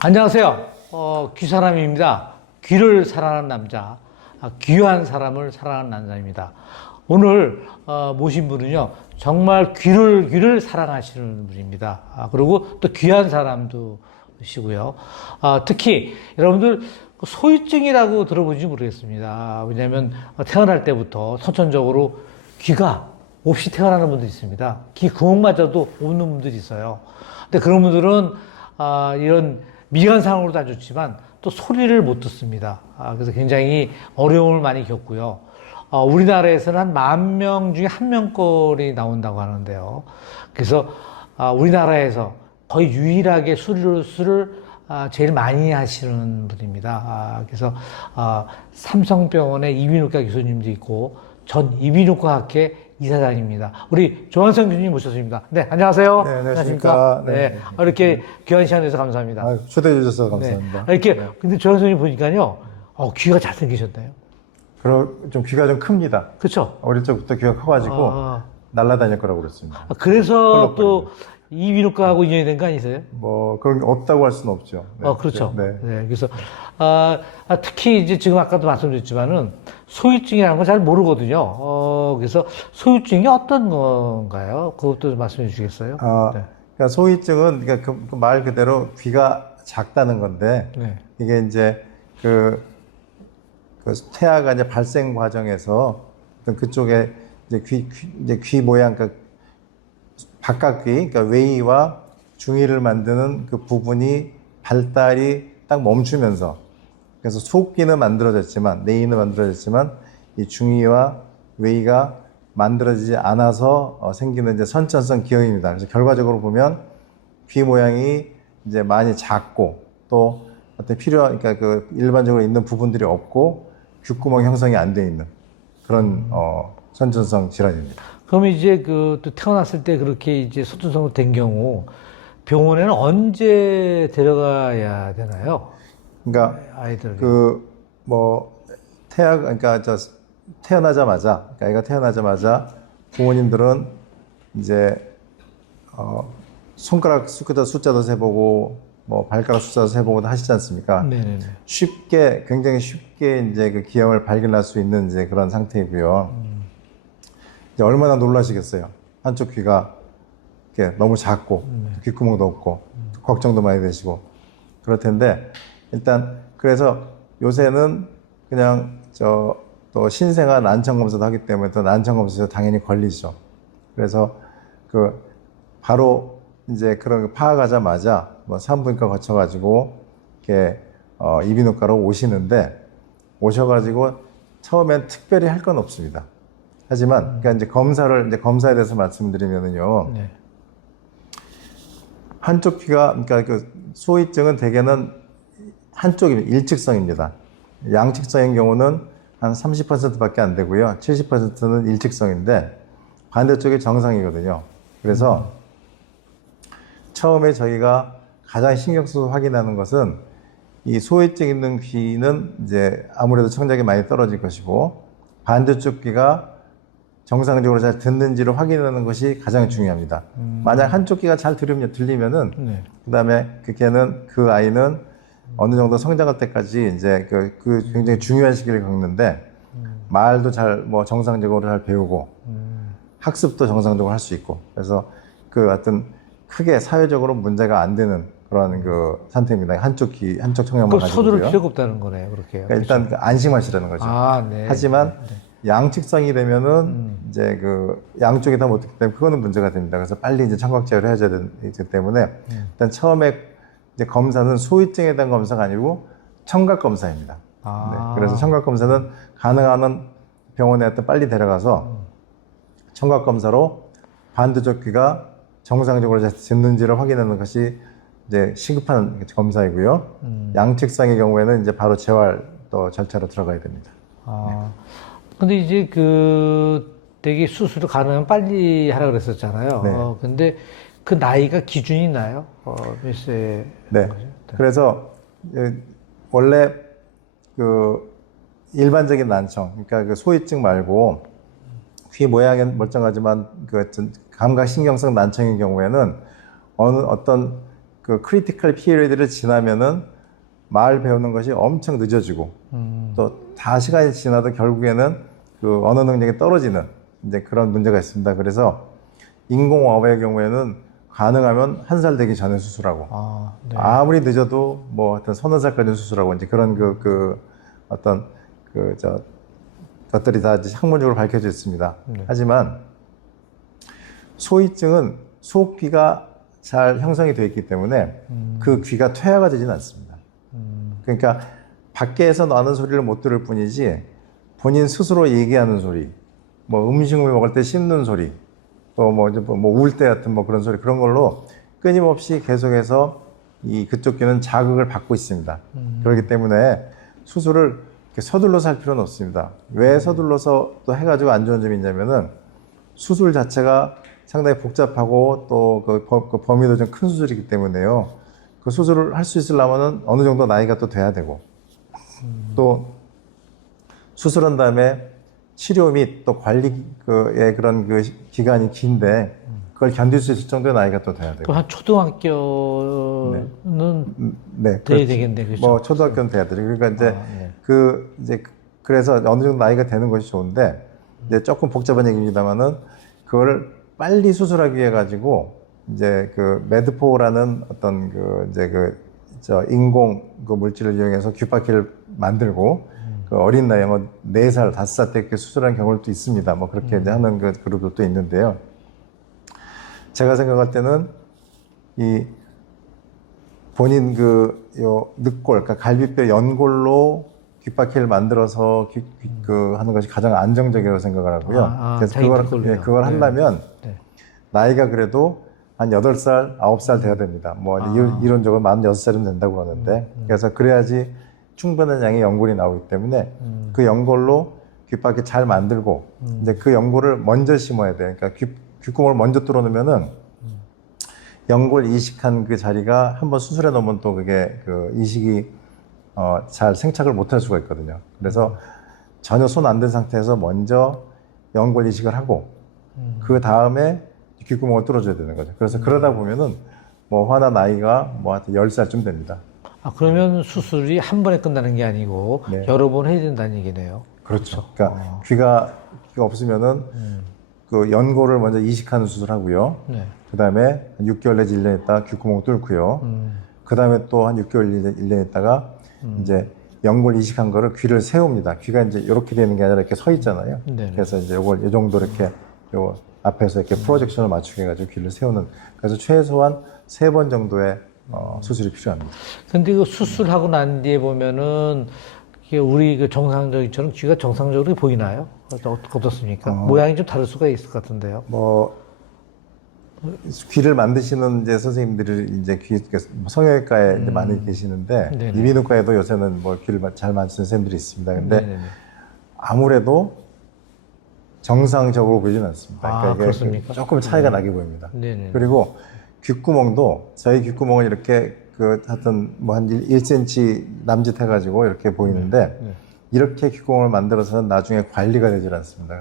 안녕하세요. 귀사람입니다. 귀를 사랑하는 남자, 귀한 사람을 사랑하는 남자입니다. 오늘 모신 분은요, 정말 귀를 사랑하시는 분입니다. 그리고 또 귀한 사람도시고요. 특히 여러분들 소유증이라고 들어보는지 모르겠습니다. 왜냐하면 태어날 때부터 선천적으로 귀가 없이 태어나는 분들이 있습니다. 귀 구멍마저도 없는 분들이 있어요. 근데 그런 분들은 이런 미간상으로도 안 좋지만 또 소리를 못 듣습니다. 그래서 굉장히 어려움을 많이 겪고요. 우리나라에서는 한 10,000명 중에 1명꼴이 나온다고 하는데요. 그래서 우리나라에서 거의 유일하게 수술을 제일 많이 하시는 분입니다. 그래서 삼성병원의 이비인후과 교수님도 있고 전 이비인후과학회 이사장입니다. 우리 조한성 교수님 모셨습니다. 네, 안녕하세요. 네, 안녕하십니까. 네. 이렇게 귀한 시간 내서 감사합니다. 초대해 주셔서 감사합니다. 네. 이렇게, 근데 조한성 교수님 보니까요, 귀가 잘생기셨나요? 좀 귀가 좀 큽니다. 그쵸? 어릴 적부터 귀가 커가지고 날아다닐 거라고 그랬습니다. 그래서 또 이비인후과하고 인연이 된 거 아니세요? 뭐 그런 게 없다고 할 수는 없죠. 네. 그렇죠. 네. 네. 그래서 특히 이제 지금 아까도 말씀드렸지만은 소유증이라는 걸 잘 모르거든요. 그래서 소유증이 어떤 건가요? 그것도 좀 말씀해 주시겠어요? 네. 그러니까 소유증은 그러니까 그 말 그대로 귀가 작다는 건데 네. 이게 이제 그 태아가 이제 발생 과정에서 어떤 그쪽에 이제 귀 모양 그러니까 바깥귀, 그러니까 외이와 중이를 만드는 그 부분이 발달이 딱 멈추면서, 그래서 속귀는 만들어졌지만, 내이는 만들어졌지만, 이 중이와 외이가 만들어지지 않아서 생기는 이제 선천성 기형입니다. 그래서 결과적으로 보면 귀 모양이 이제 많이 작고, 또 어떤 그러니까 그 일반적으로 있는 부분들이 없고, 귓구멍 형성이 안 돼 있는 그런 선천성 질환입니다. 그러면 이제 또 태어났을 때 그렇게 이제 선천성으로 된 경우 병원에는 언제 데려가야 되나요? 그러니까 아이들 그러니까 태어나자마자, 그러니까 애가 태어나자마자 부모님들은 이제 손가락 숫자도 세보고 뭐 발가락 숫자도 세보고 하시지 않습니까? 네네네. 굉장히 쉽게 이제 그 기형을 발견할 수 있는 이제 그런 상태이고요. 이제 얼마나 놀라시겠어요. 한쪽 귀가 이렇게 너무 작고 귓구멍도 없고 걱정도 많이 되시고 그럴 텐데, 일단 그래서 요새는 그냥 또 신생아 난청 검사도 하기 때문에 또 난청 검사도 당연히 걸리죠. 그래서 바로 이제 그런 거 파악하자마자 뭐 산부인과 거쳐가지고 이렇게 이비인후과로 오시는데, 오셔가지고 처음엔 특별히 할 건 없습니다. 하지만 그러니까 이제 검사에 대해서 말씀드리면은요. 네. 한쪽 귀가, 그러니까 그 소위증은 대개는 한쪽입니다. 일직성입니다. 양측성인 경우는 한 30%밖에 안 되고요. 70%는 일직성인데 반대쪽이 정상이거든요. 그래서 처음에 저희가 가장 신경 써서 확인하는 것은 이 소위증 있는 귀는 이제 아무래도 청력이 많이 떨어질 것이고, 반대쪽 귀가 정상적으로 잘 듣는지를 확인하는 것이 가장 중요합니다. 만약 한쪽 귀가 잘 들리면은, 네. 그 아이는 어느 정도 성장할 때까지 이제 그 굉장히 중요한 시기를 겪는데, 말도 정상적으로 잘 배우고, 학습도 정상적으로 할 수 있고, 그래서 하여튼 크게 사회적으로 문제가 안 되는 그런 상태입니다. 한쪽 청력만 가지고. 서두를 필요가 없다는 거네요, 그렇게. 그러니까 일단 안심하시라는 거죠. 네. 하지만 네. 양측성이 되면은 이제 양쪽이 다 못했기 때문에 그거는 문제가 됩니다. 그래서 빨리 이제 청각 제어를 해야 되기 때문에 일단 처음에 이제 검사는 소위증에 대한 검사가 아니고 청각 검사입니다. 네. 그래서 청각 검사는 가능한 한 병원에 빨리 데려가서 청각 검사로 반대쪽 귀가 정상적으로 잘 듣는지를 확인하는 것이 이제 시급한 검사이고요. 양측성의 경우에는 이제 바로 재활 또 절차로 들어가야 됩니다. 근데 이제 되게 수술을 가능하면 빨리 하라 그랬었잖아요. 네. 근데 그 나이가 기준이 있나요? 몇 세? 네. 그래서 원래 일반적인 난청, 그러니까 소위증 말고 귀 모양은 멀쩡하지만 감각신경성 난청의 경우에는 어떤 그 크리티컬 피리어드를 지나면은 말 배우는 것이 엄청 늦어지고 또 다 시간이 지나도 결국에는 그 언어 능력이 떨어지는 이제 그런 문제가 있습니다. 그래서 인공어업의 경우에는 가능하면 1살 되기 전에 수술하고 네. 아무리 늦어도 뭐 하여튼 서너 살까지 수술하고 이제 그런 어떤 것들이 다 이제 학문적으로 밝혀져 있습니다. 하지만 소위증은 소옥귀가 잘 형성이 되어 있기 때문에 그 귀가 퇴화가 되지는 않습니다. 그러니까 밖에서 나는 소리를 못 들을 뿐이지 본인 스스로 얘기하는 소리, 뭐 음식을 먹을 때 씹는 소리, 또 뭐 울 때 같은 뭐 그런 소리 그런 걸로 끊임없이 계속해서 이 그쪽 귀는 자극을 받고 있습니다. 그렇기 때문에 수술을 이렇게 서둘러서 할 필요는 없습니다. 왜 서둘러서 또 해가지고 안 좋은 점이 있냐면은 수술 자체가 상당히 복잡하고 또 그 범위도 좀 큰 수술이기 때문에요. 그 수술을 할 수 있으려면은 어느 정도 나이가 또 돼야 되고 또 수술한 다음에 치료 및 또 관리의 그런 그 기간이 긴데 그걸 견딜 수 있을 정도의 나이가 또 돼야 되고. 그럼 한 초등학교는 네, 돼야 되겠네, 그렇죠? 뭐 초등학교는 돼야 되죠. 그러니까 이제 그래서 어느 정도 나이가 되는 것이 좋은데 이제 조금 복잡한 얘기입니다만은 그거를 빨리 수술하기 위해 가지고 이제 그 메드포라는 어떤 인공 그 물질을 이용해서 귓바퀴를 만들고 그 어린 나이에 뭐 4살, 5살 때 이렇게 수술한 경우도 있습니다. 뭐 그렇게 이제 하는 그 그룹도 있는데요. 제가 생각할 때는 이 본인 요 늑골, 그러니까 갈비뼈 연골로 귓바퀴를 만들어서 하는 것이 가장 안정적이라고 생각을 하고요. 그래서 그걸 하려면 나이가 그래도 한 8살, 9살 돼야 됩니다. 뭐 이론적으로 46살이면 된다고 하는데 그래서 그래야지 충분한 양의 연골이 나오기 때문에 그 연골로 귓바퀴 잘 만들고 이제 그 연골을 먼저 심어야 돼요. 그러니까 귓구멍을 먼저 뚫어놓으면은 연골 이식한 그 자리가 한번 수술해 놓으면 또 그게 그 이식이 잘 생착을 못할 수가 있거든요. 그래서 전혀 손 안 댄 상태에서 먼저 연골 이식을 하고 그 다음에 귓구멍을 뚫어줘야 되는 거죠. 그래서 그러다 보면은 뭐 화나 나이가 뭐 하여튼 10살쯤 됩니다. 그러면 수술이 한 번에 끝나는 게 아니고 여러 번 해야 된다는 얘기네요. 그렇죠. 그러니까 귀가 없으면은 그 연골을 먼저 이식하는 수술하고요. 그 다음에 6개월 내지 1년 있다가 귓구멍을 뚫고요. 그 다음에 또 한 6개월, 1년 있다가 이제 연골 이식한 거를 귀를 세웁니다. 귀가 이제 이렇게 되는 게 아니라 이렇게 서 있잖아요. 그래서 이제 요걸 이 정도 이렇게 요 앞에서 이렇게 프로젝션을 맞추게 해가지고 귀를 세우는. 그래서 최소한 3번 정도의 수술이 필요합니다. 근데 그 수술하고 난 뒤에 보면은 이게 우리 그 정상적인처럼 귀가 정상적으로 보이나요? 어떻습니까? 모양이 좀 다를 수가 있을 것 같은데요. 뭐 귀를 만드시는 이제 선생님들이 이제 성형외과에 이제 많이 계시는데 이비인후과에도 요새는 뭐 귀를 잘 만드시는 선생님들이 있습니다. 근데 아무래도 정상적으로 보이진 않습니다. 그러니까 그렇습니까? 조금 차이가 나게 보입니다. 그리고 귓구멍도 저희 귓구멍은 이렇게 하여튼 뭐 한 1cm 남짓 해가지고 이렇게 보이는데 이렇게 귓구멍을 만들어서는 나중에 관리가 되질 않습니다.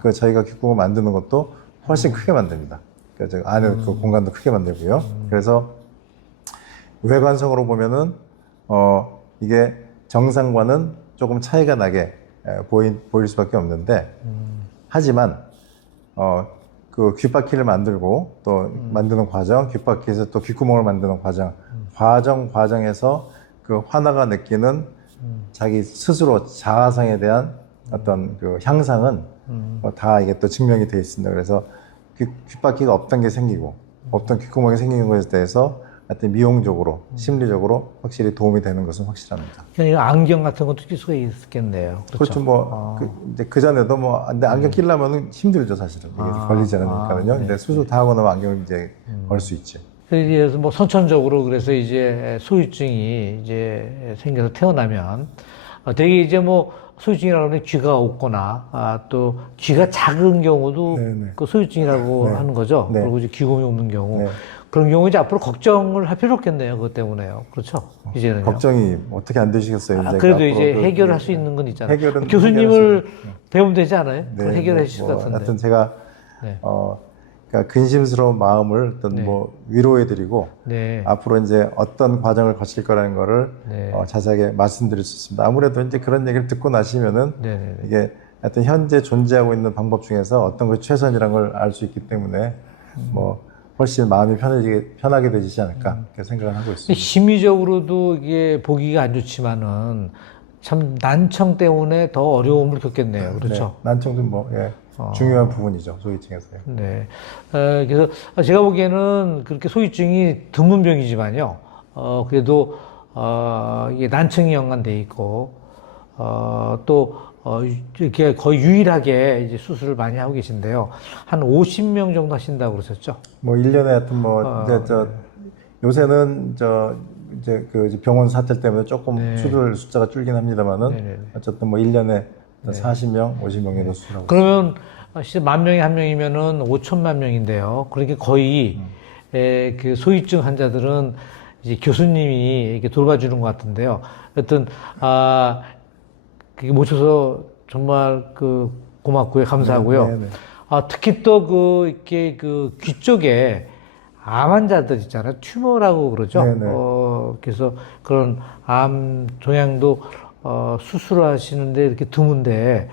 그래서 저희가 귓구멍을 만드는 것도 훨씬 크게 만듭니다. 그래서 안에 그 공간도 크게 만들고요. 그래서 외관성으로 보면은 이게 정상과는 조금 차이가 나게 보일 수밖에 없는데 하지만 그 귓바퀴를 만들고 또 만드는 과정, 귓바퀴에서 또 귓구멍을 만드는 과정에서 그 환아가 느끼는 자기 스스로 자아상에 대한 어떤 그 향상은 다 이게 또 증명이 되어 있습니다. 그래서 귓바퀴가 없던 게 생기고 없던 귓구멍이 생기는 것에 대해서 하여튼 미용적으로 심리적으로 확실히 도움이 되는 것은 확실합니다. 그러니까 안경 같은 것도 낄 수가 있겠네요. 그렇죠. 뭐 그 전에도 뭐 근데 안경 끼려면 힘들죠 사실은 이게 걸리지 않으니까요. 근데 수술 다 하고 나면 안경을 이제 걸 수 있죠. 그래서 뭐 선천적으로 그래서 이제 소유증이 이제 생겨서 태어나면 되게 이제 뭐 소유증이라고 하면 귀가 없거나 또 귀가 작은 경우도 그 소유증이라고 하는 거죠. 그리고 이제 귀곰이 없는 경우 그런 경우 이제 앞으로 걱정을 할 필요 없겠네요. 그것 때문에요. 그렇죠. 이제는요. 걱정이 어떻게 안 되시겠어요. 이제 그래도 이제 해결할 수 있는 건 있잖아요. 교수님을 배우면 되지 않아요? 그걸 해결해 주실 것 같은데. 하여튼 제가 그러니까 근심스러운 마음을 어떤 네. 뭐 위로해드리고 네. 앞으로 이제 어떤 과정을 거칠 거라는 거를 네. 자세하게 말씀드릴 수 있습니다. 아무래도 이제 그런 얘기를 듣고 나시면은 네. 네. 이게 하여튼 현재 존재하고 있는 방법 중에서 어떤 것이 최선이라는 걸 알 수 있기 때문에 뭐 훨씬 마음이 편하게 되지 않을까 그렇게 생각을 하고 있습니다. 심리적으로도 이게 보기가 안 좋지만은 참 난청 때문에 더 어려움을 겪겠네요. 그렇죠? 네, 난청도 뭐 중요한 부분이죠. 소위증에서요. 네. 그래서 제가 보기에는 그렇게 소위증이 드문 병이지만요. 그래도 이게 난청이 연관돼 있고 또 이렇게 거의 유일하게 이제 수술을 많이 하고 계신데요. 한 50명 정도 하신다고 그러셨죠? 뭐 1년에 하여튼 뭐 이제 요새는 이제 그 병원 사태 때문에 조금 네. 수술 숫자가 줄긴 합니다만은 네네. 어쨌든 뭐 1년에 40명, 50명 정도 수술하고 그러면 진짜 만 명에 한 명이면은 5천만 명인데요. 그러니까 거의 그 소위증 환자들은 이제 교수님이 이렇게 돌봐주는 것 같은데요. 여튼 그게 모셔서 정말 그 고맙고요, 감사하고요. 네, 네. 특히 또 이렇게 귀 쪽에 암 환자들 있잖아요. 튜머라고 그러죠. 네, 네. 그래서 그런 암 종양도 수술하시는데 이렇게 드문데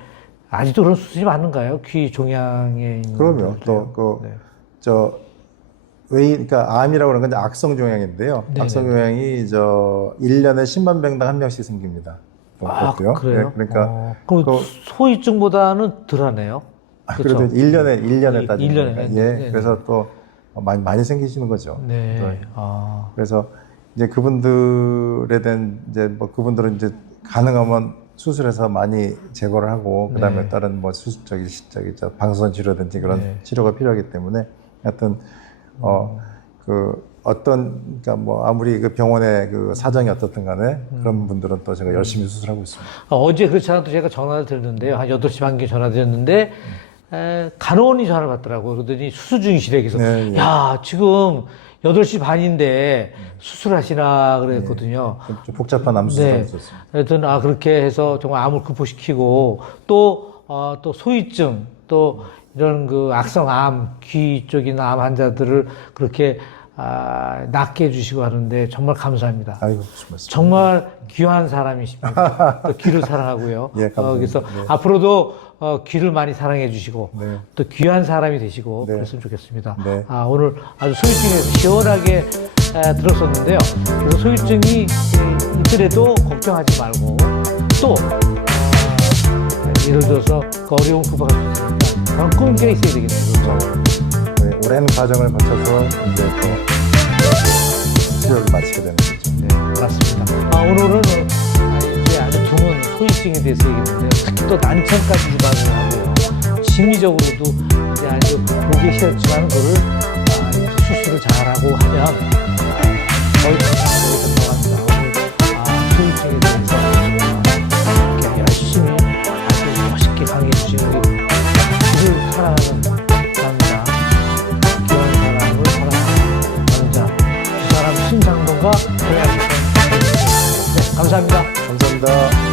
아직도 그런 수술이 많은가요? 귀 종양에 있는 그러면 분들도요? 또 그러니까 암이라고 그러는 건 이제 악성 종양인데요. 네네. 악성 종양이 1년에 10만 명당 한 명씩 생깁니다. 그렇고요. 그래요? 네, 그러니까 그럼 소위증보다는 덜하네요. 그렇죠? 그래도 1년에 따지면 1년에. 예. 네. 그래서 또 많이 생기시는 거죠. 네. 네. 그래서 그래서 이제 그분들에 대한 이제 뭐 그분들은 이제 가능하면 수술해서 많이 제거를 하고 그다음에 네. 다른 뭐 방사선 치료든지 그런 네. 치료가 필요하기 때문에 하여튼 그러니까 뭐 아무리 그 병원의 그 사정이 어떻든 간에 그런 분들은 또 제가 열심히 수술하고 있습니다. 어제 그렇지 않아도 제가 전화를 드렸는데요. 한 8시 반께 전화 드렸는데 간호원이 전화를 받더라고요. 그러더니 수술 중이시래. 그래서 네, 예. 야, 지금 8시 반인데 수술하시나 그랬거든요. 좀 복잡한 암 수술을 네. 했었습니다. 하여튼 그렇게 해서 정말 암을 극복시키고 또 소위증 또 이런 그 악성암 귀 쪽이나 암 환자들을 그렇게 낫게 해주시고 하는데 정말 감사합니다. 아이고, 무슨 말씀. 정말 귀한 사람이십니다. 또 귀를 사랑하고요. 예, 감사합니다. 그래서 네. 앞으로도 귀를 많이 사랑해 주시고 네. 또 귀한 사람이 되시고 네. 그랬으면 좋겠습니다. 네. 오늘 아주 소위증에서 시원하게 들었었는데요. 그래서 소위증이 있더라도 걱정하지 말고 또 예를 들어서 그 어려움 극복할 수 있으니까 그런 끈기가 있어야 되겠네요. 그렇죠? 네, 오랜 과정을 거쳐서 이제 또 치료를 마치게 되는 거죠. 네, 맞습니다. 오늘은 이제 아주 드문 소위증에 대해서 얘기했는데요. 특히 또 난청까지 유발을 하고요. 심리적으로도 이제 아주 보기 싫었지만 그거를 수술을 잘하고 하면 거의 건강하게 된다고 합니다. 오늘 소위증에 대해서 이렇게 열심히 아주 멋있게 강의해 주신 우리 귀를 사랑하는 남자, 귀한 사람을 사랑하는 남자, 그 사람 신장동과 동양시선. 네, 감사합니다. 감사합니다.